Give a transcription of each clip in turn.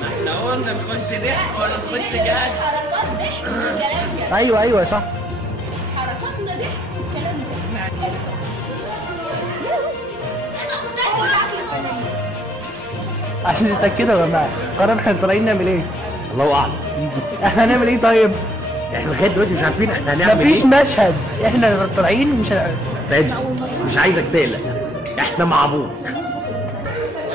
ما احنا قلنا نخش ضحك ولا نخش جد؟ حركات ضحك والكلام جد. ايوه صح. حركاتنا ضحك والكلام جد. عشان تتاكدوا يا جماعه قرار احنا طالعين نعمل ايه؟ الله اعلم. احنا هنعمل ايه طيب؟ احنا لغايه دلوقتي مش عارفين احنا هنعمل ايه. مفيش مشهد، احنا طالعين مش فادي مش عايزك تقلق، احنا مع ابوك.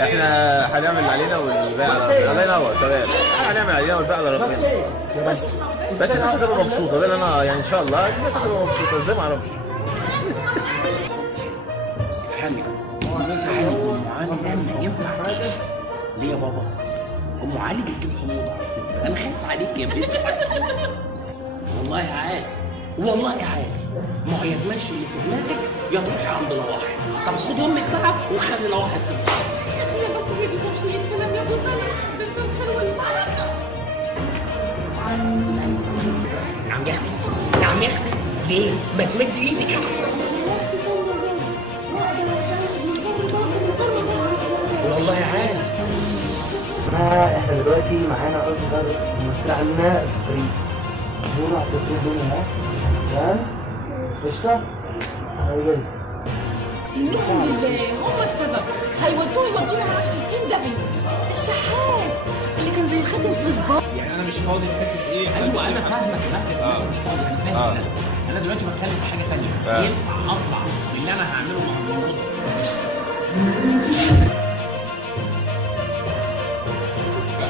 احنا هنعمل اللي علينا والباقي على الله ينور. تمام، احنا هنعمل علينا والباقي على ربنا. بس الناس هتبقى مبسوطه، ده اللي انا يعني ان شاء الله الناس هتبقى مبسوطه. ازاي ما اعرفش. افهمي علي ام علي ده ما ينفع ليه يا بابا؟ ام علي بتجيب حموضه اصلا، انا خايف عليك يا بنتي. والله يا عالي، والله يا عالي، ما هي تمشي اللي في دماغك يا تروحي عند لواحد. طب خد امك بقى وخلي لواحد استغفار. يا اخي بس هي دي تمشية كلام يا ابو زلمه، ده انت الخير والبركه. نعم يا اختي، نعم يا اختي، ليه؟ ما تمد ايدك احسن. والله يا عالي. احنا دلوقتي معانا اصغر ممثلنا في الفريق. نروح تلفزيون هناك. تمام؟ قشطة؟ هيجي. انهم لله هم السبب، يودونا على 60 داهيه. الشحات اللي كان زي خاتم في صباع. يعني انا مش فاضي لحته ايه. ايوه انا فاهمك مش فاضي، انا فاهم. انا دلوقتي بتكلم في حاجه ثانيه. ينفع اطلع باللي انا هعمله مع الموضوع؟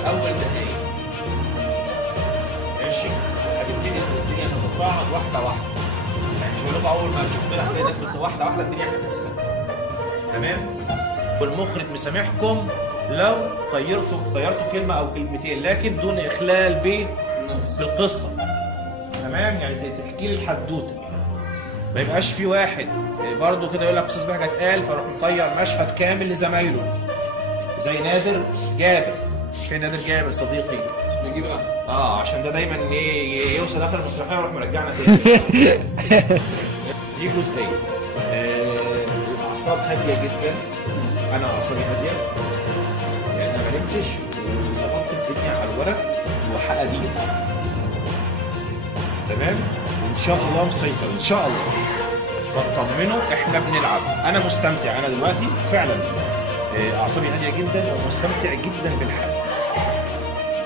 اول دقايق ماشي هتبتدي الدنيا تتصاعد واحده واحده. يعني مش هقول لكم اول ما تشوفوا كده هتلاقي الناس واحده واحده الدنيا هتسخن. تمام؟ والمخرج مسامحكم لو طيرتوا كلمه او كلمتين، لكن دون اخلال بالقصه. تمام؟ يعني تحكي لي الحدوته. ما يبقاش في واحد برضه كده يقول لك استاذ بهجت قال فاروح مطير مشهد كامل لزمايله. زي نادر جابر. فين نادر جابر صديقي؟ نجيب عشان ده دايما ايه يوصل اخر المسرحيه ويروح مرجعنا تاني. دي جزئيه. الاعصاب هاديه جدا. انا اعصابي هاديه لان ما نمتش وظبطت الدنيا على الورق وحقادير. تمام؟ وان شاء الله مسيطر ان شاء الله. فاطمنوا احنا بنلعب. انا مستمتع، انا دلوقتي فعلا اعصابي هاديه جدا ومستمتع جدا بالحلقه.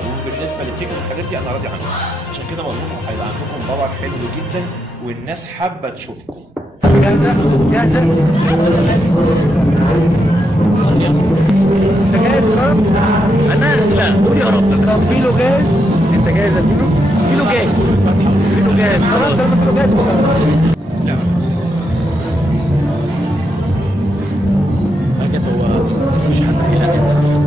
وبالنسبه للتكنيك والحاجات دي انا راضي عنها. عشان كده بقول لكم هيبقى عندكم باور حلو جدا والناس حابه تشوفكم. جاهزة؟ جاهزة؟ انت جاهز خلاص؟ انا لا قول يا رب. طب فيلو جاهز؟ انت جاهز يا فيلو؟ فيلو جاهز. فيلو جاهز خلاص طالما فيلو جاهز. لا حاجه هو مفيش حد هيلاقي